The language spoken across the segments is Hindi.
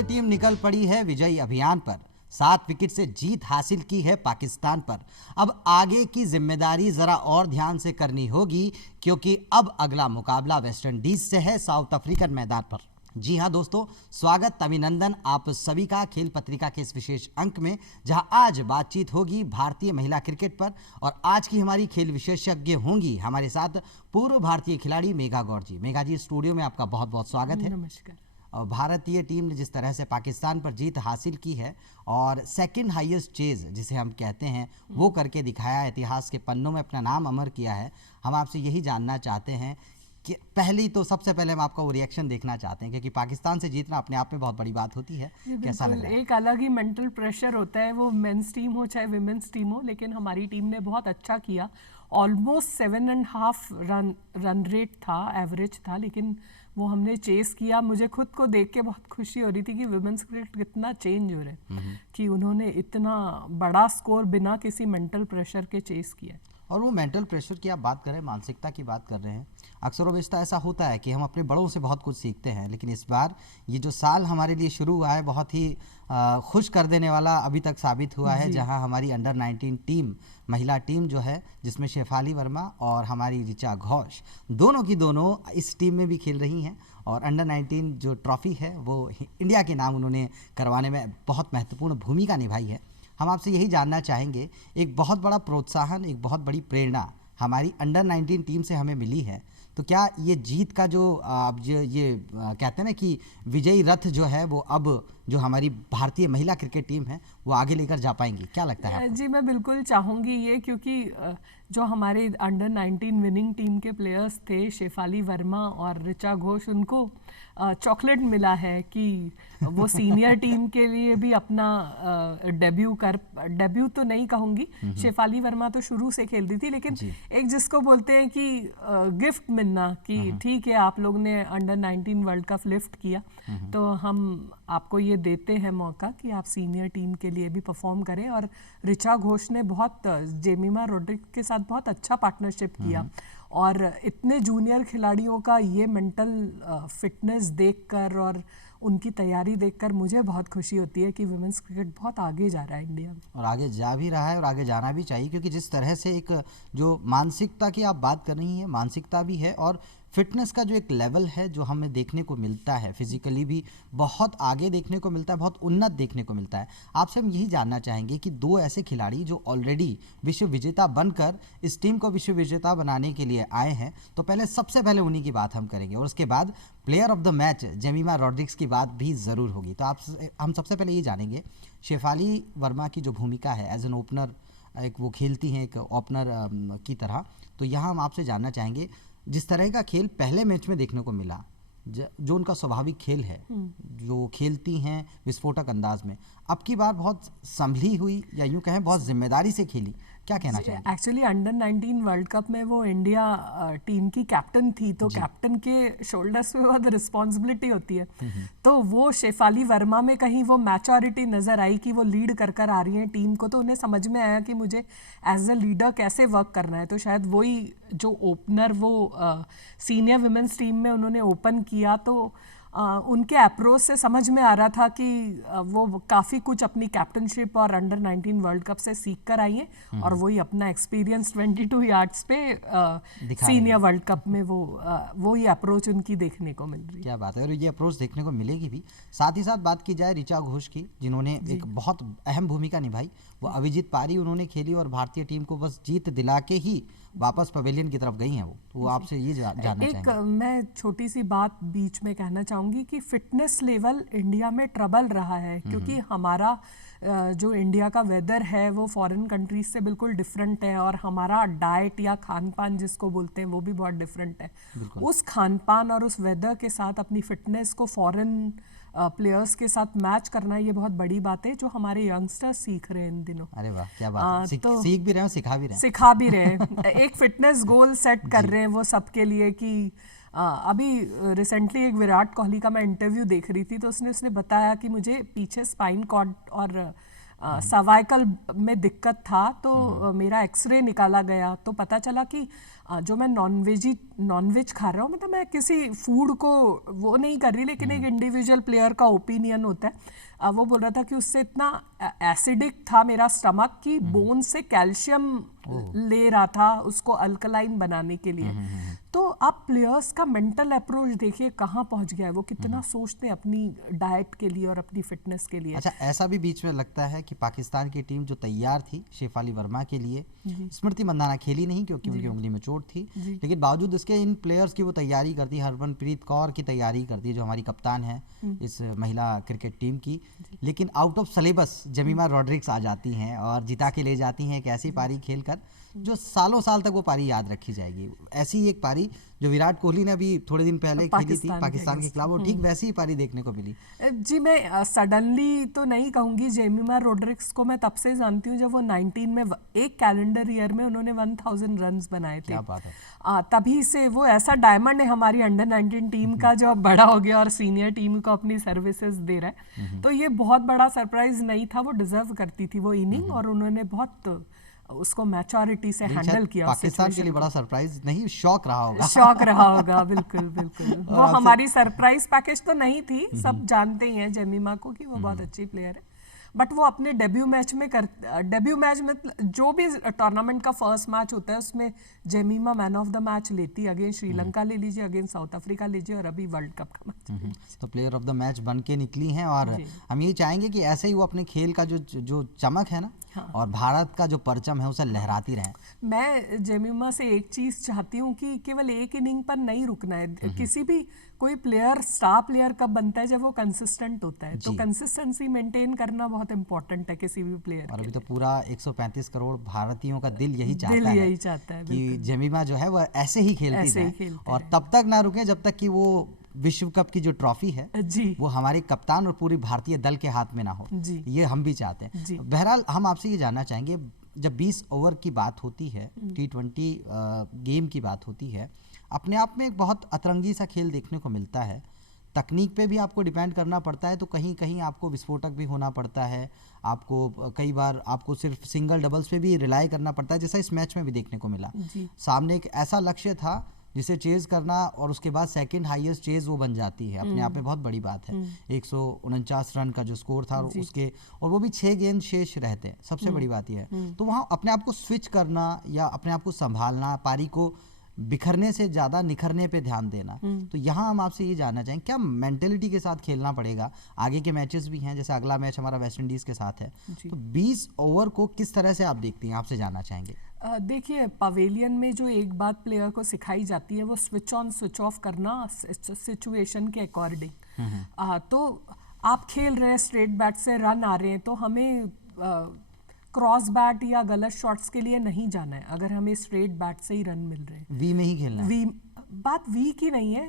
भारतीय टीम निकल पड़ी है विजयी अभियान पर। 7 विकेट से जीत हासिल की है पाकिस्तान पर। अब आगे की जिम्मेदारी जरा और ध्यान से करनी होगी, क्योंकि अब अगला मुकाबला वेस्टइंडीज से है साउथ अफ्रीकन मैदान पर। जी हां दोस्तों, स्वागत अभिनंदन आप सभी का खेल पत्रिका के इस विशेष अंक में, जहां आज बातचीत होगी भारतीय महिला क्रिकेट पर। और आज की हमारी खेल विशेषज्ञ होंगी हमारे साथ पूर्व भारतीय खिलाड़ी मेघा गौड़ जी। मेघा जी, स्टूडियो में आपका बहुत बहुत स्वागत है। नमस्कार। और भारतीय टीम ने जिस तरह से पाकिस्तान पर जीत हासिल की है और सेकंड हाईएस्ट चेज जिसे हम कहते हैं वो करके दिखाया, इतिहास के पन्नों में अपना नाम अमर किया है। हम आपसे यही जानना चाहते हैं कि सबसे पहले हम आपका वो रिएक्शन देखना चाहते हैं, क्योंकि पाकिस्तान से जीतना अपने आप में बहुत बड़ी बात होती है। कैसा लग रहा है? एक अलग ही मेंटल प्रेशर होता है, वो मेंस टीम हो चाहे विमेंस टीम हो, लेकिन हमारी टीम ने बहुत अच्छा किया। ऑलमोस्ट 7.5 रन रेट था, एवरेज था, लेकिन वो हमने चेस किया। मुझे खुद को देख के बहुत खुशी हो रही थी कि विमेंस क्रिकेट कितना चेंज हो रहा है, कि उन्होंने इतना बड़ा स्कोर बिना किसी मेंटल प्रेशर के चेस किया। और वो मेंटल प्रेशर की आप बात कर रहे हैं, मानसिकता की बात कर रहे हैं। अक्सर व बेशतर ऐसा होता है कि हम अपने बड़ों से बहुत कुछ सीखते हैं, लेकिन इस बार ये जो साल हमारे लिए शुरू हुआ है बहुत ही खुश कर देने वाला अभी तक साबित हुआ है, जहां हमारी अंडर 19 टीम, महिला टीम जो है, जिसमें शेफाली वर्मा और हमारी ऋचा घोष दोनों की दोनों इस टीम में भी खेल रही हैं। और अंडर 19 जो ट्रॉफी है वो इंडिया के नाम उन्होंने करवाने में बहुत महत्वपूर्ण भूमिका निभाई है। हम आपसे यही जानना चाहेंगे, एक बहुत बड़ा प्रोत्साहन, एक बहुत बड़ी प्रेरणा हमारी अंडर 19 टीम से हमें मिली है, तो क्या ये जीत का जो कहते हैं ना कि विजयी रथ जो है वो अब जो हमारी भारतीय महिला क्रिकेट टीम है वो आगे लेकर जा पाएंगी? क्या लगता है आपको? जी, मैं बिल्कुल चाहूँगी ये, क्योंकि जो हमारे अंडर 19 विनिंग टीम के प्लेयर्स थे, शेफाली वर्मा और ऋचा घोष, उनको चॉकलेट मिला है कि वो सीनियर टीम के लिए भी अपना डेब्यू तो नहीं कहूँगी, शेफाली वर्मा तो शुरू से खेल रही थी, लेकिन एक जिसको बोलते हैं कि गिफ्ट मिलना कि ठीक है आप लोग ने अंडर 19 वर्ल्ड कप लिफ्ट किया, तो हम आपको ये देते हैं मौका कि आप सीनियर टीम के लिए भी परफॉर्म करें। और ऋचा घोष ने बहुत जेमिमा रोड्रिग्स के साथ बहुत अच्छा पार्टनरशिप किया, और इतने जूनियर खिलाड़ियों का ये मेंटल फिटनेस देखकर और उनकी तैयारी देखकर मुझे बहुत खुशी होती है कि वुमेन्स क्रिकेट बहुत आगे जा रहा है इंडिया में। और आगे जा भी रहा है और आगे जाना भी चाहिए, क्योंकि जिस तरह से एक जो मानसिकता की आप बात कर रही हैं, मानसिकता भी है और फिटनेस का जो एक लेवल है जो हमें देखने को मिलता है, फिजिकली भी बहुत आगे देखने को मिलता है, बहुत उन्नत देखने को मिलता है। आपसे हम यही जानना चाहेंगे कि दो ऐसे खिलाड़ी जो ऑलरेडी विश्व विजेता बनकर इस टीम को विश्व विजेता बनाने के लिए आए हैं, तो सबसे पहले उन्हीं की बात हम करेंगे और उसके बाद player of the match Jemimah Rodrigues की बात भी ज़रूर होगी। तो हम सबसे पहले ये जानेंगे, शेफाली वर्मा की जो भूमिका है एज एन ओपनर, एक वो खेलती हैं एक ओपनर की तरह, तो यहाँ हम आपसे जानना चाहेंगे, जिस तरह का खेल पहले मैच में देखने को मिला, जो उनका स्वाभाविक खेल है, जो खेलती हैं विस्फोटक अंदाज में, अब की बार बहुत संभली हुई या यूं कहें बहुत जिम्मेदारी से खेली, क्या कहना चाहिए? एक्चुअली अंडर 19 वर्ल्ड कप में वो इंडिया टीम की कैप्टन थी, तो कैप्टन के शोल्डर्स पे बहुत रिस्पॉन्सिबिलिटी होती है, तो वो शेफाली वर्मा में कहीं वो मैच्योरिटी नज़र आई कि वो लीड कर आ रही हैं टीम को, तो उन्हें समझ में आया कि मुझे एज अ लीडर कैसे वर्क करना है। तो शायद वही जो ओपनर वो सीनियर विमेंस टीम में उन्होंने ओपन किया, तो उनके अप्रोच से समझ में आ रहा था कि वो काफ़ी कुछ अपनी कैप्टनशिप और अंडर 19 वर्ल्ड कप से सीख कर आई हैं, और वही अपना एक्सपीरियंस 22 यार्ड्स पे सीनियर वर्ल्ड कप में वो ये अप्रोच उनकी देखने को मिल रही है। क्या बात है, और ये अप्रोच देखने को मिलेगी भी। साथ ही साथ बात की जाए ऋचा घोष की, जिन्होंने एक बहुत अहम भूमिका निभाई, वो अभिजीत पारी उन्होंने खेली और भारतीय टीम को बस जीत दिला के ही वापस पवेलियन की तरफ गई हैं वो। तो आपसे ये जानना चाहेंगे। मैं छोटी सी बात बीच में कहना चाहूँगी कि फिटनेस लेवल इंडिया में ट्रबल रहा है, क्योंकि हमारा जो इंडिया का वेदर है वो फॉरेन कंट्रीज से बिल्कुल डिफरेंट है, और हमारा डाइट या खान पान जिसको बोलते हैं वो भी बहुत डिफरेंट है। उस खान पान और उस वेदर के साथ अपनी फिटनेस को फॉरेन प्लेयर्स के साथ मैच करना, ये बहुत बड़ी बात है जो हमारे यंगस्टर्स सीख रहे हैं इन दिनों। अरे वाह, क्या बात है। तो सीख भी रहे हैं, सिखा भी रहे हैं एक फिटनेस गोल सेट कर रहे हैं वो सबके लिए कि अभी रिसेंटली एक विराट कोहली का मैं इंटरव्यू देख रही थी, तो उसने बताया कि मुझे पीछे स्पाइन कॉर्ड और सर्वाइकल में दिक्कत था, तो मेरा एक्सरे निकाला गया तो पता चला कि जो मैं नॉनवेज खा रहा हूँ, मतलब मैं किसी फूड को वो नहीं कर रही, लेकिन एक इंडिविजुअल प्लेयर का ओपिनियन होता है। वो बोल रहा था कि उससे इतना एसिडिक था मेरा स्टमक कि बोन से कैल्शियम ले रहा था उसको अल्कलाइन बनाने के लिए। तो आप प्लेयर्स का मेंटल अप्रोच देखिए कहाँ पहुंच गया है, वो कितना सोचते हैं अपनी डाइट के लिए और अपनी फिटनेस के लिए। अच्छा, ऐसा भी बीच में लगता है कि पाकिस्तान की टीम जो तैयार थी शेफाली वर्मा के लिए, स्मृति मंदाना खेली नहीं क्योंकि उनकी उंगली में चोट थी, लेकिन बावजूद इसके इन प्लेयर्स की वो तैयारी करती, हरमनप्रीत कौर की तैयारी करती है जो हमारी कप्तान है इस महिला क्रिकेट टीम की, लेकिन out of syllabus Jemimah Rodrigues आ जाती हैं और जिता के ले जाती हैं एक ऐसी पारी खेलकर जो सालों साल तक वो पारी याद रखी जाएगी। ऐसी एक पारी जो विराट कोहली ने अभी थोड़े दिन पहले खेली थी पाकिस्तान के खिलाफ, वो ठीक वैसी ही पारी देखने को मिली। जी, मैं सडनली तो नहीं कहूँगी, जेमिमा रोड्रिक्स को मैं तब से जानती हूँ जब वो 19 में एक कैलेंडर ईयर में उन्होंने 1000 रन्स बनाए थे। क्या बात है। तभी से वो ऐसा डायमंड है हमारी अंडर 19 टीम का जो अब बड़ा हो गया और सीनियर टीम को अपनी सर्विसेज दे रहा है। तो ये बहुत बड़ा सरप्राइज नहीं था, वो डिजर्व करती थी वो इनिंग, और उन्होंने बहुत उसको मैच्योरिटी से हैंडल किया। पाकिस्तान के लिए बड़ा सरप्राइज नहीं, शॉक रहा होगा। शॉक रहा होगा, बिल्कुल बिल्कुल। वो हमारी सरप्राइज पैकेज तो नहीं थी, सब जानते ही हैं जेमिमा को कि वो बहुत अच्छी प्लेयर है, बट वो अपने डेब्यू मैच में जो भी टूर्नामेंट का फर्स्ट मैच होता है उसमें Jemimah man of the match लेती है। अगेंस्ट श्रीलंका ले लीजिए, अगेंस्ट साउथ अफ्रीका लीजिए, और अभी वर्ल्ड कप का मैच। तो प्लेयर ऑफ द मैच बन के निकली हैं, और हम ये चाहेंगे कि ऐसे ही वो अपने खेल का जो चमक है ना, और भारत का जो परचम है उसे लहराती रहें। मैं जेमिमा से एक चीज चाहती हूँ कि केवल एक इनिंग पर नहीं रुकना है। किसी भी कोई प्लेयर स्टार प्लेयर कब बनता है, जब वो कंसिस्टेंट होता है, तो कंसिस्टेंसी मेंटेन करना बहुत इंपॉर्टेंट है किसी भी प्लेयर। और अभी तो पूरा 135 करोड़ भारतीयों का दिल यही चाहता है कि जेमिमा जो है वो ऐसे ही खेलती है, और तब तक ना रुके जब तक कि वो विश्व कप की जो ट्रॉफी है वो हमारे कप्तान और पूरी भारतीय दल के हाथ में ना हो। ये हम भी चाहते हैं। बहरहाल हम आपसे ये जानना चाहेंगे, जब 20 ओवर की बात होती है, T20 गेम की बात होती है, अपने आप में एक बहुत अतरंगी सा खेल देखने को मिलता है। तकनीक पे भी आपको डिपेंड करना पड़ता है, तो कहीं कहीं आपको विस्फोटक भी होना पड़ता है, आपको कई बार आपको सिर्फ सिंगल डबल्स पे भी रिलाई करना पड़ता है, जैसा इस मैच में भी देखने को मिला। सामने एक ऐसा लक्ष्य था जिसे चेज करना, और उसके बाद सेकंड हाईएस्ट चेज वो बन जाती है, अपने आप में बहुत बड़ी बात है। 149 रन का जो स्कोर था और वो भी 6 गेंद शेष रहते हैं, सबसे बड़ी बात यह है। तो वहाँ अपने आप को स्विच करना या अपने आप को संभालना, पारी को बिखरने से ज्यादा निखरने पे ध्यान देना, तो यहाँ हम आपसे ये जानना चाहेंगे क्या मेंटेलिटी के साथ खेलना पड़ेगा? आगे के मैचेस भी हैं, जैसे अगला मैच हमारा वेस्ट इंडीज के साथ है, तो 20 ओवर को किस तरह से आप देखती हैं, आपसे जानना चाहेंगे। देखिए, पवेलियन में जो एक बात प्लेयर को सिखाई जाती है वो स्विच ऑन स्विच ऑफ करना सिचुएशन के अकॉर्डिंग। तो आप खेल रहे हैं स्ट्रेट बैट से, रन आ रहे हैं, तो हमें क्रॉस बैट या गलत शॉट्स के लिए नहीं जाना है। अगर हमें स्ट्रेट बैट से ही रन मिल रहे हैं, वी में ही खेलना है। बात वी की नहीं है,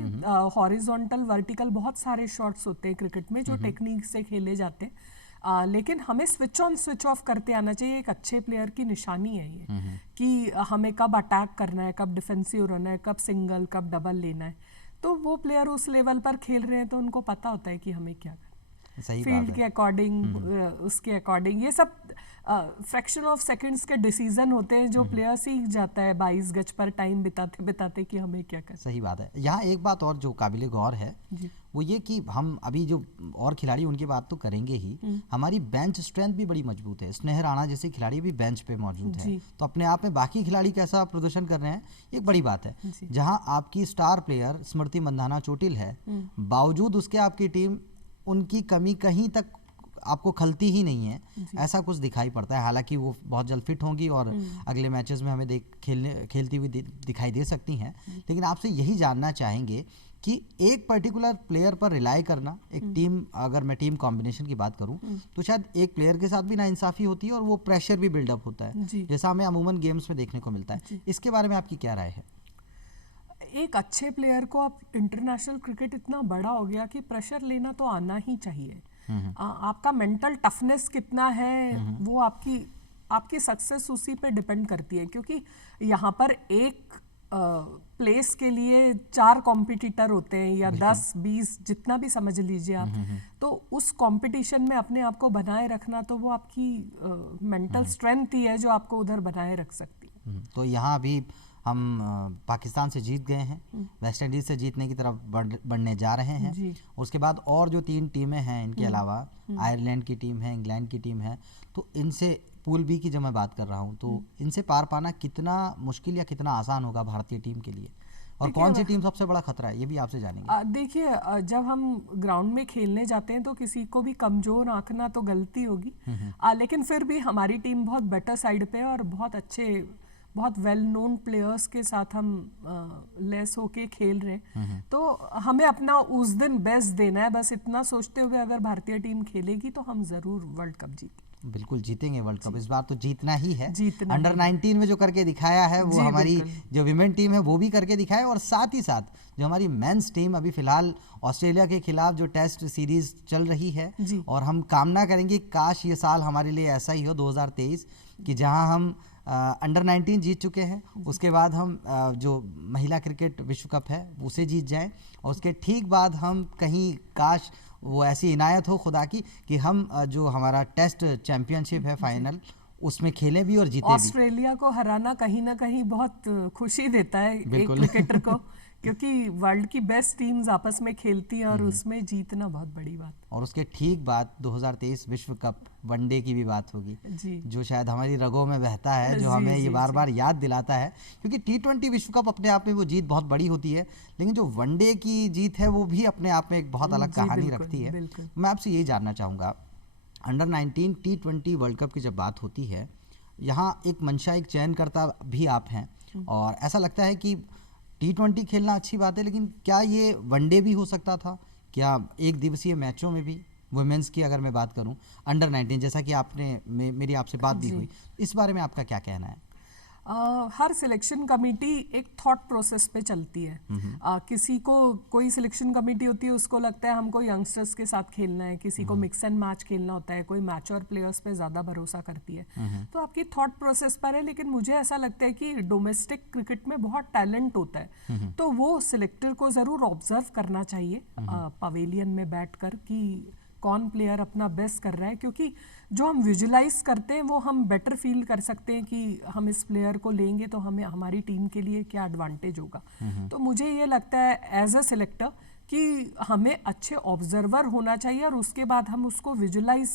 हॉरिजॉन्टल वर्टिकल बहुत सारे शॉट्स होते हैं क्रिकेट में जो टेक्निक से खेले जाते हैं, लेकिन हमें स्विच ऑन स्विच ऑफ करते आना चाहिए। एक अच्छे प्लेयर की निशानी है ये कि हमें कब अटैक करना है, कब डिफेंसिव रहना है, कब सिंगल, कब डबल लेना है। तो वो प्लेयर उस लेवल पर खेल रहे हैं तो उनको पता होता है कि हमें क्या करना है, फील्ड के अकॉर्डिंग, उसके अकॉर्डिंग। ये सब फ्रैक्शन ऑफ सेकंड्स के डिसीजन होते हैं जो प्लेयर सीख जाता है 22 गज पर टाइम बिताते बिताते कि हमें क्या करना। सही बात है। यहाँ एक बात और जो काबिले गौर है वो ये कि हम अभी जो और खिलाड़ी उनकी बात तो करेंगे ही, हमारी बेंच स्ट्रेंथ भी बड़ी मजबूत है। स्नेह राणा जैसे खिलाड़ी भी बेंच पे मौजूद है, तो अपने आप में बाकी खिलाड़ी कैसा प्रदर्शन कर रहे हैं एक बड़ी बात है। जहां आपकी स्टार प्लेयर स्मृति मंधाना चोटिल है, बावजूद उसके आपकी टीम उनकी कमी कहीं तक आपको खलती ही नहीं है, ऐसा कुछ दिखाई पड़ता है। हालांकि वो बहुत जल्द फिट होंगी और अगले मैचेस में हमें खेलती हुई दिखाई दे सकती हैं, लेकिन आपसे यही जानना चाहेंगे कि एक पर्टिकुलर प्लेयर पर रिलाई करना, एक टीम, अगर मैं टीम कॉम्बिनेशन की बात करूं तो शायद एक प्लेयर के साथ भी नाइंसाफी होती है और वो प्रेशर भी बिल्डअप होता है, जैसा हमें अमूमन गेम्स में देखने को मिलता है। इसके बारे में आपकी क्या राय है? एक अच्छे प्लेयर को, अब इंटरनेशनल क्रिकेट इतना बड़ा हो गया कि प्रेशर लेना तो आना ही चाहिए। आपका मेंटल टफनेस कितना है वो आपकी सक्सेस उसी पे डिपेंड करती है, क्योंकि यहाँ पर एक प्लेस के लिए 4 कॉम्पिटिटर होते हैं या 10-20 जितना भी समझ लीजिए आप, तो उस कंपटीशन में अपने आप को बनाए रखना तो वो आपकी मेंटल स्ट्रेंथ ही है जो आपको उधर बनाए रख सकती है। तो यहाँ अभी हम पाकिस्तान से जीत गए हैं, वेस्ट इंडीज से जीतने की तरफ बढ़ने जा रहे हैं। उसके बाद और जो 3 टीमें हैं इनके अलावा आयरलैंड की टीम है, इंग्लैंड की टीम है, तो इनसे पूल बी की जब मैं बात कर रहा हूँ तो इनसे पार पाना कितना मुश्किल या कितना आसान होगा भारतीय टीम के लिए, और कौन सी टीम सबसे बड़ा खतरा है, ये भी आपसे जानेंगे। देखिए, जब हम ग्राउंड में खेलने जाते हैं तो किसी को भी कमजोर आंकना तो गलती होगी, लेकिन फिर भी हमारी टीम बहुत बेटर साइड पे है और बहुत अच्छे, बहुत वेल नोन प्लेयर्स के साथ हम लेस होके खेल रहे हैं। तो हमें अपना उस दिन बेस्ट देना है, बस इतना सोचते हुए अगर भारतीय टीम खेलेगी तो हम जरूर वर्ल्ड कप जीतेंगे। बिल्कुल जीतेंगे वर्ल्ड कप, इस बार तो जीतना ही है। अंडर 19 में जो करके दिखाया है वो हमारी जो विमेन टीम है वो भी करके दिखाए, और साथ ही साथ जो हमारी मेंस टीम अभी फिलहाल ऑस्ट्रेलिया के खिलाफ जो टेस्ट सीरीज चल रही है, और हम कामना करेंगे काश ये साल हमारे लिए ऐसा ही हो 2023 कि जहां हम अंडर 19 जीत चुके हैं, उसके बाद हम जो महिला क्रिकेट विश्व कप है उसे जीत जाएं, और उसके ठीक बाद हम कहीं काश वो ऐसी इनायत हो खुदा की कि हम जो हमारा टेस्ट चैंपियनशिप है फाइनल उसमें खेलें भी और जीते भी। ऑस्ट्रेलिया को हराना कहीं ना कहीं बहुत खुशी देता है एक क्रिकेटर को, क्योंकि वर्ल्ड की बेस्ट टीम्स आपस में खेलती हैं और उसमें जीतना बहुत बड़ी बात। और उसके ठीक बाद 2023 विश्व कप वनडे की भी बात होगी जो शायद हमारी रगों में बहता है, जो हमें ये बार बार याद दिलाता है, क्योंकि T20 विश्व कप अपने आप में वो जीत बहुत बड़ी होती है, लेकिन जो वनडे की जीत है वो भी अपने आप में एक बहुत अलग कहानी रखती है। मैं आपसे यही जानना चाहूँगा, अंडर 19 T20 वर्ल्ड कप की जब बात होती है, यहाँ एक मंशा, एक चयनकर्ता भी आप हैं, और ऐसा लगता है कि T20 खेलना अच्छी बात है, लेकिन क्या ये वनडे भी हो सकता था? क्या एक दिवसीय मैचों में भी, वुमेन्स की अगर मैं बात करूं, अंडर 19 जैसा कि आपने मेरी आपसे बात भी हुई, इस बारे में आपका क्या कहना है? हर सिलेक्शन कमेटी एक थॉट प्रोसेस पे चलती है। किसी को, कोई सिलेक्शन कमेटी होती है उसको लगता है हमको यंगस्टर्स के साथ खेलना है, किसी को मिक्स एंड मैच खेलना होता है, कोई मैच्योर प्लेयर्स पे ज़्यादा भरोसा करती है। तो आपकी थॉट प्रोसेस पर है, लेकिन मुझे ऐसा लगता है कि डोमेस्टिक क्रिकेट में बहुत टैलेंट होता है, तो वो सिलेक्टर को ज़रूर ऑब्जर्व करना चाहिए पवेलियन में बैठकर कि कौन प्लेयर अपना बेस्ट कर रहा है, क्योंकि जो हम विजुलाइज करते हैं वो हम बेटर फील कर सकते हैं कि हम इस प्लेयर को लेंगे तो हमें हमारी टीम के लिए क्या एडवांटेज होगा। तो मुझे ये लगता है एज अ सिलेक्टर कि हमें अच्छे ऑब्जर्वर होना चाहिए, और उसके बाद हम उसको विजुलाइज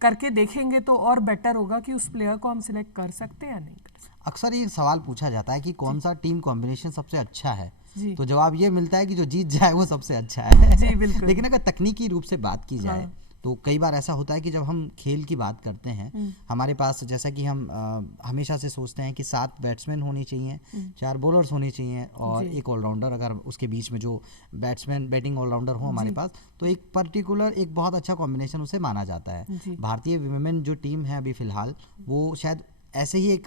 करके देखेंगे तो और बेटर होगा कि उस प्लेयर को हम सिलेक्ट कर सकते हैं या नहीं कर सकते। अक्सर ये सवाल पूछा जाता है कि कौन सा टीम कॉम्बिनेशन सबसे अच्छा है, तो जवाब ये मिलता है कि जो जीत जाए वो सबसे अच्छा है। जी बिल्कुल। लेकिन अगर तकनीकी रूप से बात की जाए तो कई बार ऐसा होता है कि जब हम खेल की बात करते हैं, हमारे पास जैसा कि हम हमेशा से सोचते हैं कि 7 बैट्समैन होनी चाहिए, 4 बॉलर्स होने चाहिए और एक ऑलराउंडर, अगर उसके बीच में जो बैट्समैन बैटिंग ऑलराउंडर हो हमारे पास, तो एक पर्टिकुलर एक बहुत अच्छा कॉम्बिनेशन उसे माना जाता है। भारतीय विमेन जो टीम है अभी फिलहाल, वो शायद ऐसे ही एक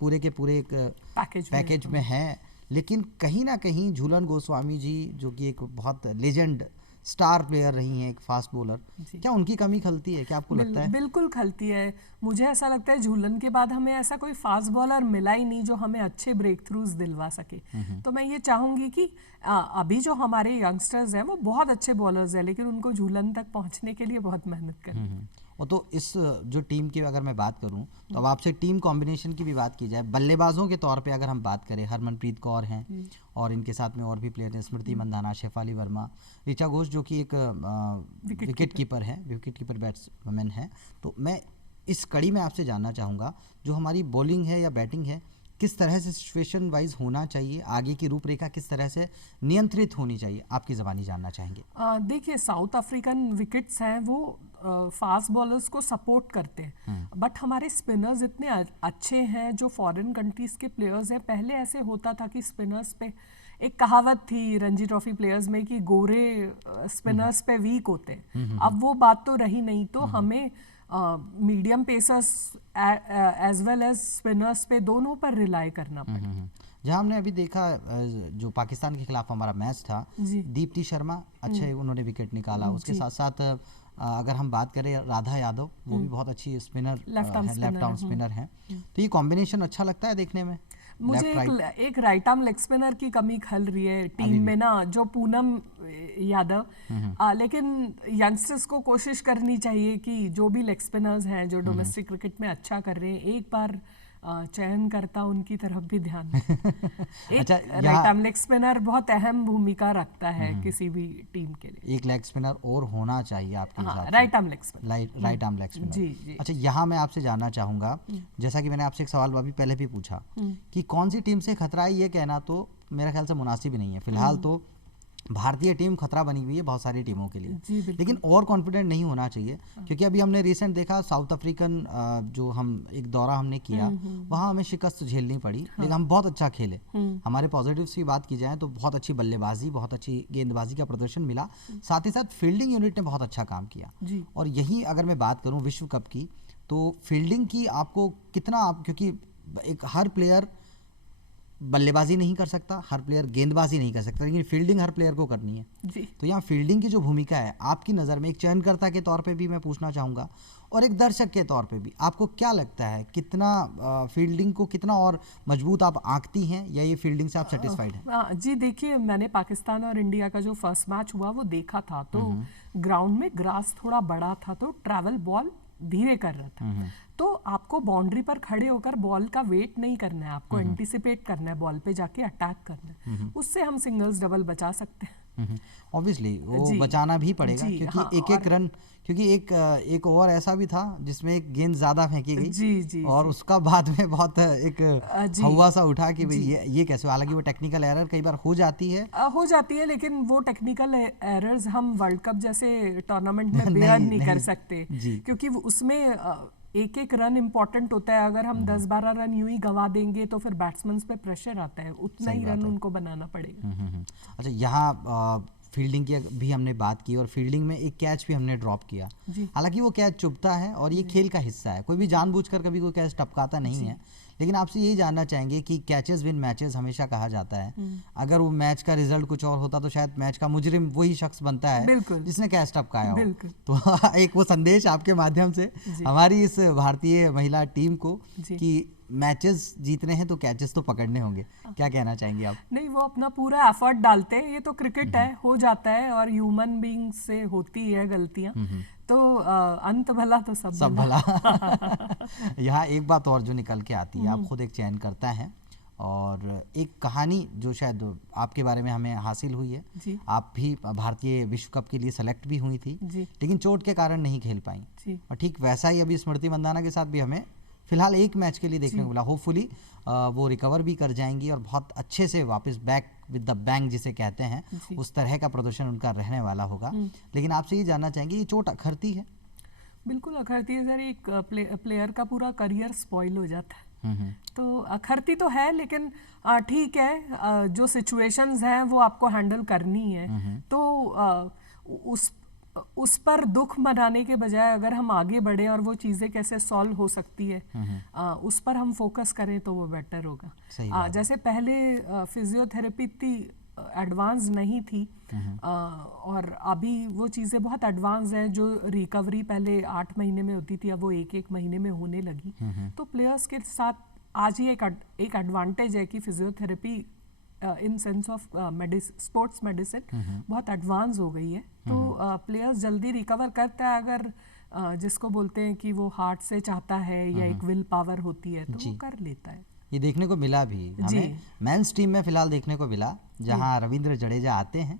पूरे के पूरे एक पैकेज में है, लेकिन कहीं ना कहीं झूलन गोस्वामी जी जो कि एक बहुत लेजेंड स्टार प्लेयर रही हैं, एक फास्ट बॉलर, क्या उनकी कमी खलती है? क्या आपको लगता है? बिल्कुल खलती है। मुझे ऐसा लगता है झूलन के बाद हमें ऐसा कोई फास्ट बॉलर मिला ही नहीं जो हमें अच्छे ब्रेक थ्रूज दिलवा सके। तो मैं ये चाहूंगी कि अभी जो हमारे यंगस्टर्स हैं वो बहुत अच्छे बॉलर्स हैं, लेकिन उनको झूलन तक पहुंचने के लिए बहुत मेहनत करनी है। और तो इस जो टीम की अगर मैं बात करूं तो अब आपसे टीम कॉम्बिनेशन की भी बात की जाए, बल्लेबाजों के तौर पे अगर हम बात करें, हरमनप्रीत कौर हैं और इनके साथ में और भी प्लेयर हैं, स्मृति मंदाना, शेफाली वर्मा, ऋचा घोष जो कि एक विकेट कीपर है, विकेट कीपर बैट्समैन है। तो मैं इस कड़ी में आपसे जानना चाहूँगा, जो हमारी बॉलिंग है या बैटिंग है, किस तरह से सिचुएशन वाइज होना चाहिए, आगे की रूपरेखा किस तरह से नियंत्रित होनी चाहिए, आपकी ज़बानी जानना चाहेंगे। देखिए, साउथ अफ्रीकन विकेट्स हैं वो फास्ट बॉलर्स को सपोर्ट करते हैं, बट हमारे स्पिनर्स इतने अच्छे हैं जो फॉरेन कंट्रीज के प्लेयर्स हैं। पहले ऐसे होता था कि स्पिनर्स पे एक कहावत थी रणजी ट्रॉफी प्लेयर्स में कि गोरे स्पिनर्स पे वीक होते हैं, अब वो बात तो रही नहीं। तो हमें medium pacers as well as spinners पे दोनों पर रिलाई करना पड़ेगा। जहाँ हमने अभी देखा जो पाकिस्तान के खिलाफ हमारा मैच था, दीप्ति शर्मा अच्छे उन्होंने विकेट निकाला, उसके साथ साथ अगर हम बात करें राधा यादव, वो भी बहुत अच्छी स्पिनर, लेफ्ट आर्म स्पिनर हैं। तो ये कॉम्बिनेशन अच्छा लगता है देखने में? मुझे एक राइट आर्म लेग स्पिनर की कमी खल रही है टीम में ना, जो पूनम यादव। लेकिन यंगस्टर्स को कोशिश करनी चाहिए कि जो भी लेग स्पिनर्स हैं जो डोमेस्टिक क्रिकेट में अच्छा कर रहे हैं, एक बार चयन करता उनकी तरफ भी ध्यान एक अच्छा, राइट आर्म लेग स्पिनर बहुत अहम भूमिका रखता है किसी भी टीम के लिए। एक लेग स्पिनर और होना चाहिए आपके हिसाब से? Right arm leg spinner, right arm leg spinner. जी जी। अच्छा, यहाँ मैं आपसे जानना चाहूँगा, जैसा कि मैंने आपसे एक सवाल अभी पहले भी पूछा कि कौन सी टीम से खतरा है, ये कहना तो मेरा ख्याल से मुनासिब ही नहीं है। फिलहाल तो भारतीय टीम खतरा बनी हुई है बहुत सारी टीमों के लिए, लेकिन और कॉन्फिडेंट नहीं होना चाहिए, क्योंकि अभी हमने रिसेंट देखा साउथ अफ्रीकन जो हम एक दौरा हमने किया, वहाँ हमें शिकस्त झेलनी पड़ी, लेकिन हम बहुत अच्छा खेले। हमारे पॉजिटिव्स की बात की जाए तो बहुत अच्छी बल्लेबाजी, बहुत अच्छी गेंदबाजी का प्रदर्शन मिला, साथ ही साथ फील्डिंग यूनिट ने बहुत अच्छा काम किया। और यही अगर मैं बात करूँ विश्व कप की, तो फील्डिंग की आपको कितना, क्योंकि एक हर प्लेयर बल्लेबाजी नहीं कर सकता, हर प्लेयर गेंदबाजी नहीं कर सकता, लेकिन फील्डिंग हर प्लेयर को करनी है जी। तो यहाँ फील्डिंग की जो भूमिका है आपकी नज़र में, एक चयनकर्ता के तौर पे भी मैं पूछना चाहूँगा और एक दर्शक के तौर पे भी, आपको क्या लगता है कितना फील्डिंग को कितना और मजबूत आप आंकती हैं, या ये फील्डिंग से आप सेटिस्फाइड हैं? जी देखिए, मैंने पाकिस्तान और इंडिया का जो फर्स्ट मैच हुआ वो देखा था, तो ग्राउंड में ग्रास थोड़ा बड़ा था, तो ट्रैवल बॉल धीरे कर रहा था, तो आपको बाउंड्री पर खड़े होकर बॉल का वेट नहीं करना है, आपको एंटिसिपेट करना है, बॉल पे जाके अटैक करना है, उससे हम सिंगल्स डबल बचा सकते हैं। ऑब्वियसली वो बचाना भी पड़ेगा, क्योंकि एक एक रन, क्योंकि एक ओवर ऐसा भी था जिसमें एक गेंद ज्यादा फेंकी गई जी, और उसका बाद में बहुत एक हवा सा उठा कि भाई ये कैसे, हालांकि वो टेक्निकल एरर कई बार हो जाती है, लेकिन वो टेक्निकल एरर्स हम वर्ल्ड कप जैसे टूर्नामेंट में बेयर नहीं कर सकते, क्योंकि उसमें एक एक रन इम्पोर्टेंट होता है। अगर हम 10-12 रन यूं ही गवा देंगे तो फिर बैट्समैन पे प्रेशर आता है, उतना ही रन उनको बनाना पड़ेगा। अच्छा, यहाँ फील्डिंग की भी हमने बात की, और फील्डिंग में एक कैच भी हमने ड्रॉप किया, हालांकि वो कैच चुभता है और ये खेल का हिस्सा है, कोई भी जानबूझकर कभी कोई कैच टपकाता नहीं है, लेकिन आपसे यही जानना चाहेंगे कि कैचेस विन मैचेस हमेशा कहा जाता है, अगर वो मैच का रिजल्ट कुछ और होता तो शायद मैच का मुजरिम वही शख्स बनता है जिसने कैच टपकाया हो। तो एक वो संदेश आपके माध्यम से हमारी इस भारतीय महिला टीम को कि मैचेस जीतने हैं तो कैचेस तो पकड़ने होंगे, क्या कहना चाहेंगे आप? नहीं, वो अपना पूरा एफर्ट डालते हैं, ये तो क्रिकेट है, हो जाता है, और ह्यूमन बीइंग से होती है गलतियां, तो अंत भला तो सब भला। यहाँ एक बात और जो निकल के आती है, आप खुद एक चयन करता है, और एक कहानी जो शायद आपके बारे में हमें हासिल हुई है, आप भी भारतीय विश्व कप के लिए सेलेक्ट भी हुई थी, लेकिन चोट के कारण नहीं खेल पाई, और ठीक वैसा ही अभी स्मृति मंदाना के साथ भी हमें फिलहाल एक मैच के लिए देखने को मिला। होपफुली वो रिकवर भी कर जाएंगी और बहुत अच्छे से वापस बैक विद द बैंग जिसे कहते हैं, उस तरह का प्रदर्शन उनका रहने वाला होगा। लेकिन आपसे ये जानना चाहेंगे, ये चोट अखरती है? बिल्कुल अखरती है सर, एक प्लेयर का पूरा करियर स्पॉइल हो जाता है, तो अखरती तो है, लेकिन ठीक है, जो सिचुएशंस हैं वो आपको हैंडल करनी है, तो उस पर दुख मनाने के बजाय अगर हम आगे बढ़े और वो चीज़ें कैसे सॉल्व हो सकती है, उस पर हम फोकस करें तो वो बेटर होगा। जैसे पहले फिजियोथेरेपी इतनी एडवांस नहीं थी, और अभी वो चीज़ें बहुत एडवांस हैं, जो रिकवरी पहले 8 महीने में होती थी, अब वो 1-1 महीने में होने लगी, तो प्लेयर्स के साथ आज ही एक एडवांटेज है कि physiotherapy in sense of sports medicine बहुत एडवांस हो गई है, तो प्लेयर्स जल्दी रिकवर करता है, अगर जिसको बोलते हैं कि वो हार्ट से चाहता है या एक विल पावर होती है, तो वो कर लेता है। ये देखने को मिला भी हमें मेंस टीम में फिलहाल देखने को मिला, जहां रविंद्र जडेजा आते हैं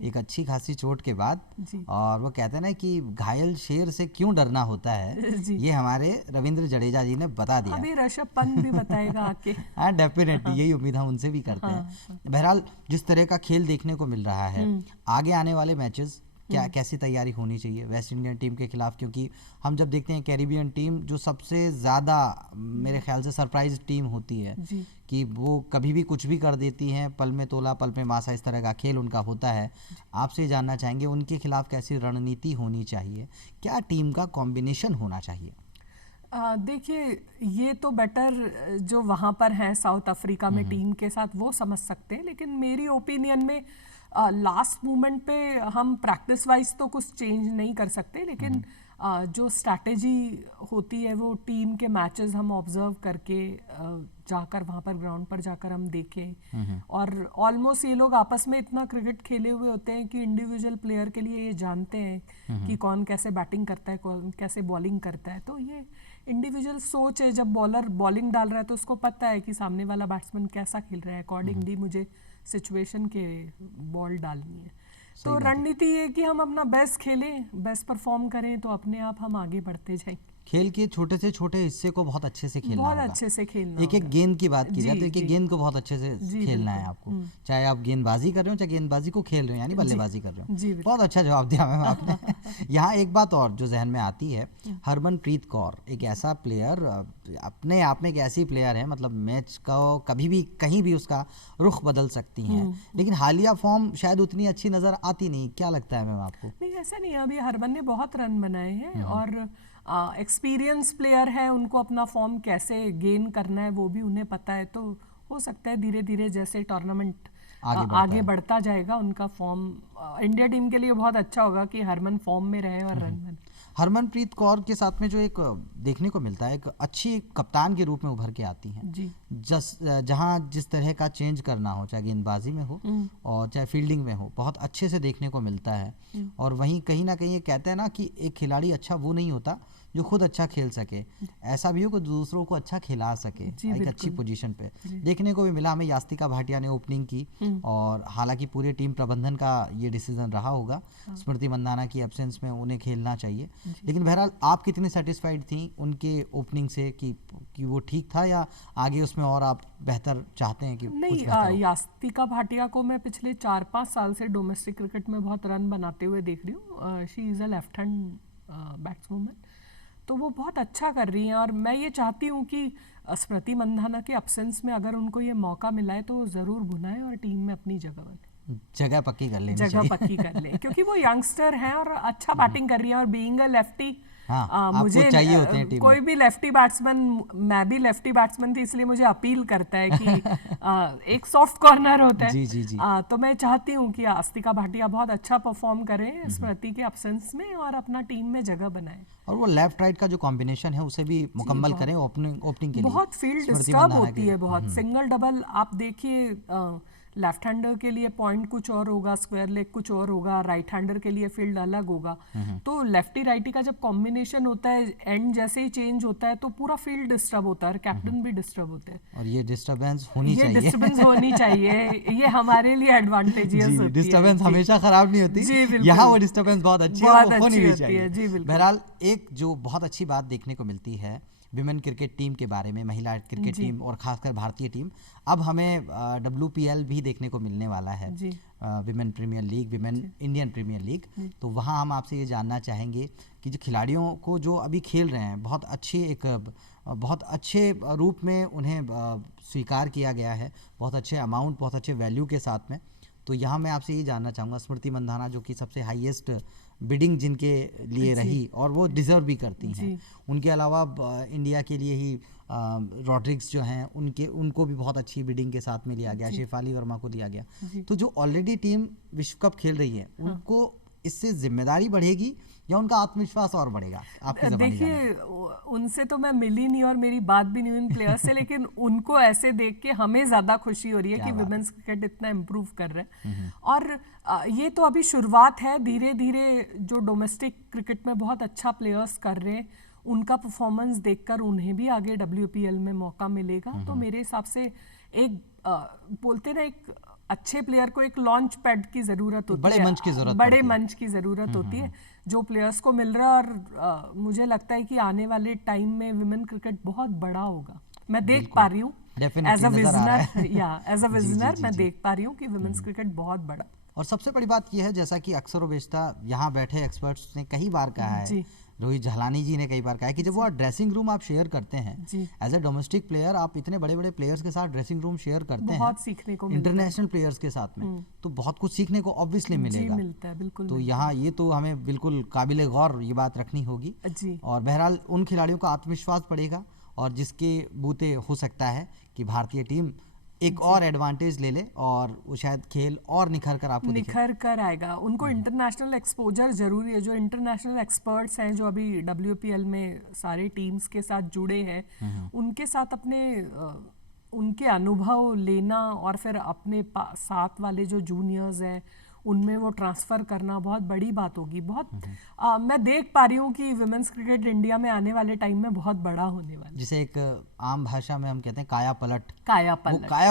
एक अच्छी खासी चोट के बाद, और वो कहते हैं ना कि घायल शेर से क्यों डरना होता है, ये हमारे रविंद्र जडेजा जी ने बता दिया। अभी ऋषभ पंत भी बताएगा आके। हाँ, डेफिनेटली यही उम्मीद हम उनसे भी करते हैं। बहरहाल जिस तरह का खेल देखने को मिल रहा है, आगे आने वाले मैचेस क्या कैसी तैयारी होनी चाहिए वेस्ट इंडियन टीम के खिलाफ, क्योंकि हम जब देखते हैं कैरिबियन टीम जो सबसे ज़्यादा मेरे ख्याल से सरप्राइज टीम होती है, कि वो कभी भी कुछ भी कर देती हैं, पल में तोला पल में मासा, इस तरह का खेल उनका होता है। आपसे जानना चाहेंगे उनके खिलाफ कैसी रणनीति होनी चाहिए, क्या टीम का कॉम्बिनेशन होना चाहिए? देखिए, ये तो बेटर जो वहाँ पर हैं साउथ अफ्रीका में टीम के साथ वो समझ सकते हैं, लेकिन मेरी ओपिनियन में लास्ट मोमेंट पे हम प्रैक्टिस वाइज तो कुछ चेंज नहीं कर सकते, लेकिन जो स्ट्रैटेजी होती है वो टीम के मैचेस हम ऑब्जर्व करके जाकर वहाँ पर ग्राउंड पर जाकर हम देखें। और ऑलमोस्ट ये लोग आपस में इतना क्रिकेट खेले हुए होते हैं कि इंडिविजुअल प्लेयर के लिए ये जानते हैं कि कौन कैसे बैटिंग करता है, कौन कैसे बॉलिंग करता है। तो ये इंडिविजुअल सोच है, जब बॉलर बॉलिंग डाल रहा है तो उसको पता है कि सामने वाला बैट्समैन कैसा खेल रहा है, अकॉर्डिंगली मुझे सिचुएशन के बॉल डालनी है। तो रणनीति ये कि हम अपना बेस्ट खेलें, बेस्ट परफॉर्म करें, तो अपने आप हम आगे बढ़ते जाएंगे। खेल के छोटे से छोटे हिस्से को बहुत अच्छे से खेलना बहुत होगा। अच्छे से खेलना एक एक गेंद की बात की जाए तो एक एक गेंद को बहुत अच्छे से जी, खेलना है आपको, चाहे आप गेंदबाजी कर रहे हो चाहे गेंदबाजी को खेल रहे हो, यानी बल्लेबाजी कर रहे जी, हो। बहुत अच्छा जवाब दिया मैम आपने। यहाँ एक बात और जो जहन में आती है, हरमनप्रीत कौर एक ऐसा प्लेयर, अपने आप में एक ऐसी प्लेयर है, मतलब मैच का कभी भी कहीं भी उसका रुख बदल सकती हैं, लेकिन हालिया फॉर्म शायद उतनी अच्छी नजर आती नहीं। क्या लगता है मैम आपको? नहीं, ऐसा नहीं है। अभी हरमन ने बहुत रन बनाए हैं और एक्सपीरियंस प्लेयर है, उनको अपना फॉर्म कैसे गेन करना है वो भी उन्हें पता है। तो हो सकता है धीरे धीरे जैसे टूर्नामेंट आगे बढ़ता जाएगा उनका फॉर्म इंडिया टीम के लिए बहुत अच्छा होगा कि हरमन फॉर्म में रहे और रन बने। हरमनप्रीत कौर के साथ में जो एक देखने को मिलता है, एक अच्छी कप्तान के रूप में उभर के आती हैं जी। जहाँ जिस तरह का चेंज करना हो, चाहे गेंदबाजी में हो और चाहे फील्डिंग में हो, बहुत अच्छे से देखने को मिलता है। और वहीं कहीं ना कहीं ये कहते हैं ना कि एक खिलाड़ी अच्छा वो नहीं होता जो खुद अच्छा खेल सके, ऐसा भी हो कि दूसरों को अच्छा खिला सके। एक अच्छी पोजीशन पे देखने को भी मिला हमें। यास्तिका भाटिया ने ओपनिंग की और हालांकि पूरे टीम प्रबंधन का ये डिसीजन रहा होगा स्मृति मंदाना की एब्सेंस में उन्हें खेलना चाहिए, लेकिन बहरहाल आप कितनी सेटिस्फाइड थी उनके ओपनिंग से कि वो ठीक था या आगे उसमें और आप बेहतर चाहते हैं कि नहीं? यास्तिका भाटिया को मैं पिछले 4-5 साल से डोमेस्टिक क्रिकेट में बहुत रन बनाते हुए देख रही हूँ। She is a left hand batswoman, तो वो बहुत अच्छा कर रही हैं। और मैं ये चाहती हूँ कि स्मृति मंदाना के एब्सेंस में अगर उनको ये मौका मिला है तो ज़रूर भुनाएं और टीम में अपनी जगह पक्की कर लें, जगह पक्की कर लें, क्योंकि वो यंगस्टर हैं और अच्छा बैटिंग कर रही हैं। और बीइंग अ लेफ्टी, मुझे चाहिए होते हैं टीम कोई भी लेफ्टी बैट्समैन, मैं भी लेफ्टी बैट्समैन थी इसलिए मुझे अपील करता है कि एक सॉफ्ट कॉर्नर होता है। जी, जी, जी। तो मैं चाहती हूँ कि यास्तिका भाटिया बहुत अच्छा परफॉर्म करें स्मृति के एब्सेंस में और अपना टीम में जगह बनाए, और वो लेफ्ट राइट का जो कॉम्बिनेशन है उसे भी मुकम्मल करें ओपनिंग के लिए। बहुत फील्ड डिस्टर्ब होती है, बहुत सिंगल डबल आप देखिए। लेफ्ट हैंडर के लिए पॉइंट कुछ और होगा, स्क्वायर लेग कुछ और होगा, राइट हैंडर के लिए फील्ड अलग होगा। तो लेफ्टी राइटी का जब कॉम्बिनेशन होता है, एंड जैसे ही चेंज होता है तो पूरा फील्ड डिस्टर्ब होता है और कैप्टन भी डिस्टर्ब होते हैं। और ये डिस्टर्बेंस होनी चाहिए, डिस्टर्बेंस होनी चाहिए, ये हमारे लिए एडवांटेजियस होती है। डिस्टर्बेंस हमेशा खराब नहीं होती, यहाँ वो डिस्टर्बेंस बहुत अच्छी है, होनी भी चाहिए। बहरहाल एक जो बहुत अच्छी बात देखने को मिलती है विमेन क्रिकेट टीम के बारे में, महिला क्रिकेट टीम और खासकर भारतीय टीम, अब हमें WPL भी देखने को मिलने वाला है, women premier league, women Indian premier league. तो वहाँ हम आपसे ये जानना चाहेंगे कि जो खिलाड़ियों को जो अभी खेल रहे हैं बहुत अच्छे रूप में उन्हें स्वीकार किया गया है, बहुत अच्छे अमाउंट, बहुत अच्छे वैल्यू के साथ में। तो यहाँ मैं आपसे ये जानना चाहूँगा, स्मृति मंदाना जो कि सबसे हाईएस्ट बिडिंग जिनके लिए रही और वो डिज़र्व भी करती हैं, उनके अलावा इंडिया के लिए ही रॉड्रिग्स जो हैं उनको भी बहुत अच्छी बिडिंग के साथ में लिया गया, शेफाली वर्मा को लिया गया। तो जो ऑलरेडी टीम विश्व कप खेल रही है उनको इससे जिम्मेदारी बढ़ेगी या उनका आत्मविश्वास और बढ़ेगा? आपकी ज़बानी देखिए, उनसे तो मैं मिली नहीं और मेरी बात भी नहीं हुई उन प्लेयर्स से, लेकिन उनको ऐसे देख के हमें ज़्यादा खुशी हो रही है कि विमेंस क्रिकेट इतना इम्प्रूव कर रहे हैं। और ये तो अभी शुरुआत है, धीरे धीरे जो डोमेस्टिक क्रिकेट में बहुत अच्छा प्लेयर्स कर रहे हैं उनका परफॉर्मेंस देखकर उन्हें भी आगे WPL में मौका मिलेगा। तो मेरे हिसाब से एक बोलते ना, एक अच्छे प्लेयर को एक लॉन्च पैड की जरूरत होती है, बड़े मंच की जरूरत होती है जो प्लेयर्स को मिल रहा है। और मुझे लगता है कि आने वाले टाइम में विमेन क्रिकेट बहुत बड़ा होगा। मैं देख पा रही हूँ एज अ विजनर, मैं देख पा रही हूँ कि विमेन्स क्रिकेट बहुत बड़ा। और सबसे बड़ी बात यह है, जैसा कि अक्सर व बेशतर यहाँ बैठे एक्सपर्ट्स ने कई बार कहा है, रोहित झलानी जी ने कई बार कहा है कि जब वो ड्रेसिंग रूम आप शेयर करते हैं एज ए डोमेस्टिक प्लेयर, आप इतने बड़े बड़े प्लेयर्स के साथ ड्रेसिंग रूम शेयर करते हैं, बहुत सीखने को इंटरनेशनल प्लेयर्स के साथ में, तो बहुत कुछ सीखने को ऑब्वियसली मिलेगा। मिलता है, बिल्कुल। तो यहाँ ये तो हमें बिल्कुल काबिले गौर ये बात रखनी होगी। और बहरहाल उन खिलाड़ियों का आत्मविश्वास बढ़ेगा और जिसके बूते हो सकता है कि भारतीय टीम एक और एडवांटेज ले ले और वो शायद खेल और निखर कर आपको दिखे। निखर कर आएगा। उनको इंटरनेशनल एक्सपोजर जरूरी है। जो इंटरनेशनल एक्सपर्ट्स हैं जो अभी WPL में सारे टीम्स के साथ जुड़े हैं, उनके साथ अपने उनके अनुभव लेना और फिर अपने साथ वाले जो जूनियर्स हैं उनमें वो ट्रांसफ़र करना बहुत बड़ी बात होगी। बहुत मैं देख पा रही हूँ कि विमेंस क्रिकेट इंडिया में आने वाले टाइम में बहुत बड़ा होने वाला है। जिसे एक आम भाषा में हम कहते हैं काया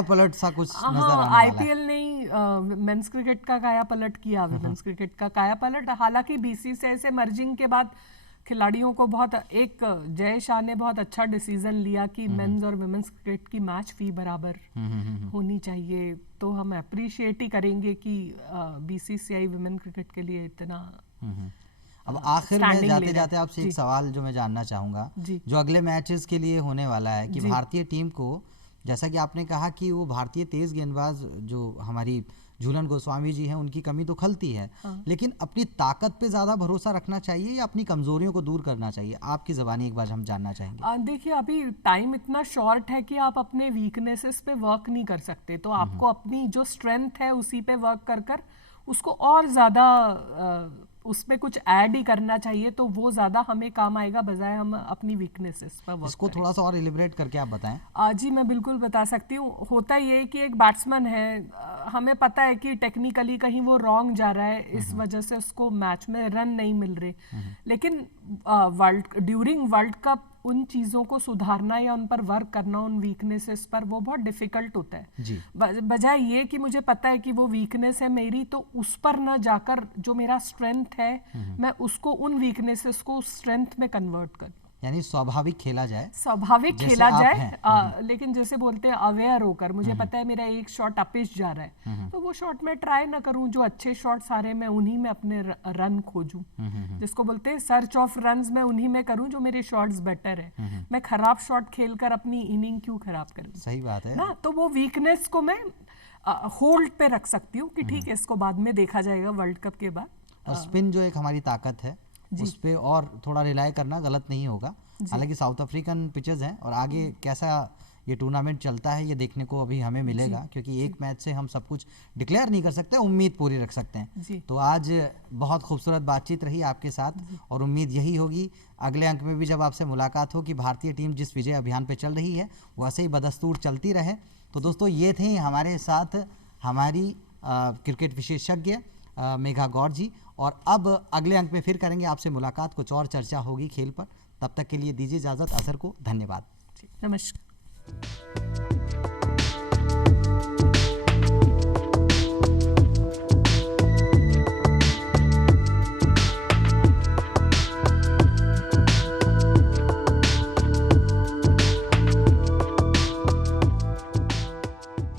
पलट सा कुछ नजर आने वाला है। IPL ने मेंस क्रिकेट का काया पलट किया, विमेंस क्रिकेट का काया पलट। हालांकि BCCI से मर्जिंग के बाद खिलाड़ियों को एक जय शाह ने बहुत अच्छा डिसीजन लिया कि मेंस और विमेंस क्रिकेट की मैच फी बराबर होनी चाहिए। तो हम अप्रिशिएट ही करेंगे कि BCCI विमेन क्रिकेट के लिए इतना। अब आखिर में जाते जाते आपसे एक सवाल जो मैं जानना चाहूँगा, जो अगले मैचेस के लिए होने वाला है, कि भारतीय टीम को, जैसा कि आपने कहा कि वो भारतीय तेज गेंदबाज जो हमारी झूलन गोस्वामी जी हैं उनकी कमी तो खलती है, लेकिन अपनी ताकत पे ज़्यादा भरोसा रखना चाहिए या अपनी कमजोरियों को दूर करना चाहिए? आपकी ज़बानी एक बार हम जानना चाहेंगे। देखिए, अभी टाइम इतना शॉर्ट है कि आप अपने वीकनेसेस पे वर्क नहीं कर सकते। तो आपको अपनी जो स्ट्रेंथ है उसी पे वर्क कर कर उसको और ज़्यादा उसमें कुछ ऐड ही करना चाहिए, तो वो ज़्यादा हमें काम आएगा बजाय हम अपनी वीकनेसेस पर वर्क। इसको थोड़ा सा और इलिब्रेट करके आप बताएं। जी मैं बिल्कुल बता सकती हूँ। होता ये कि एक बैट्समैन है, हमें पता है कि टेक्निकली कहीं वो रॉन्ग जा रहा है, इस वजह से उसको मैच में रन नहीं मिल रहे, लेकिन ड्यूरिंग वर्ल्ड कप उन चीज़ों को सुधारना या उन पर वर्क करना, उन वीकनेसेस पर, वो बहुत डिफिकल्ट होता है। बजाय ये कि मुझे पता है कि वो वीकनेस है मेरी, तो उस पर ना जाकर जो मेरा स्ट्रेंथ है मैं उसको, उन वीकनेसेस को स्ट्रेंथ में कन्वर्ट कर, यानी स्वाभाविक खेला जाए, स्वाभाविक खेला जाए। लेकिन जैसे बोलते हैं अवेयर होकर, मुझे पता है मेरा एक शॉट अपिश जा रहा है, तो वो शॉट में ट्राई ना करूं, जो अच्छे शॉट सारे मैं उन्हीं में अपने रन खोजूं, जिसको बोलते हैं सर्च ऑफ रन्स, मैं उन्हीं में करूं जो मेरे शॉट्स बेटर है। मैं खराब शॉट खेलकर अपनी इनिंग क्यों खराब करूं? सही बात है ना। तो वो वीकनेस को मैं होल्ड पे रख सकती हूँ कि ठीक है, इसको बाद में देखा जाएगा वर्ल्ड कप के बाद। और स्पिन जो एक हमारी ताकत है उस पे और थोड़ा रिलाई करना गलत नहीं होगा। हालांकि साउथ अफ्रीकन पिचेस हैं और आगे कैसा ये टूर्नामेंट चलता है ये देखने को अभी हमें मिलेगा, क्योंकि एक मैच से हम सब कुछ डिक्लेयर नहीं कर सकते, उम्मीद पूरी रख सकते हैं। तो आज बहुत खूबसूरत बातचीत रही आपके साथ, और उम्मीद यही होगी अगले अंक में भी जब आपसे मुलाकात हो कि भारतीय टीम जिस विजय अभियान पे चल रही है वैसे ही बदस्तूर चलती रहे। तो दोस्तों, ये थे हमारे साथ हमारी क्रिकेट विशेषज्ञ मेघा गौड़ जी, और अब अगले अंक में फिर करेंगे आपसे मुलाकात, कुछ और चर्चा होगी खेल पर। तब तक के लिए दीजिए इजाज़त। असर को धन्यवाद। नमस्कार।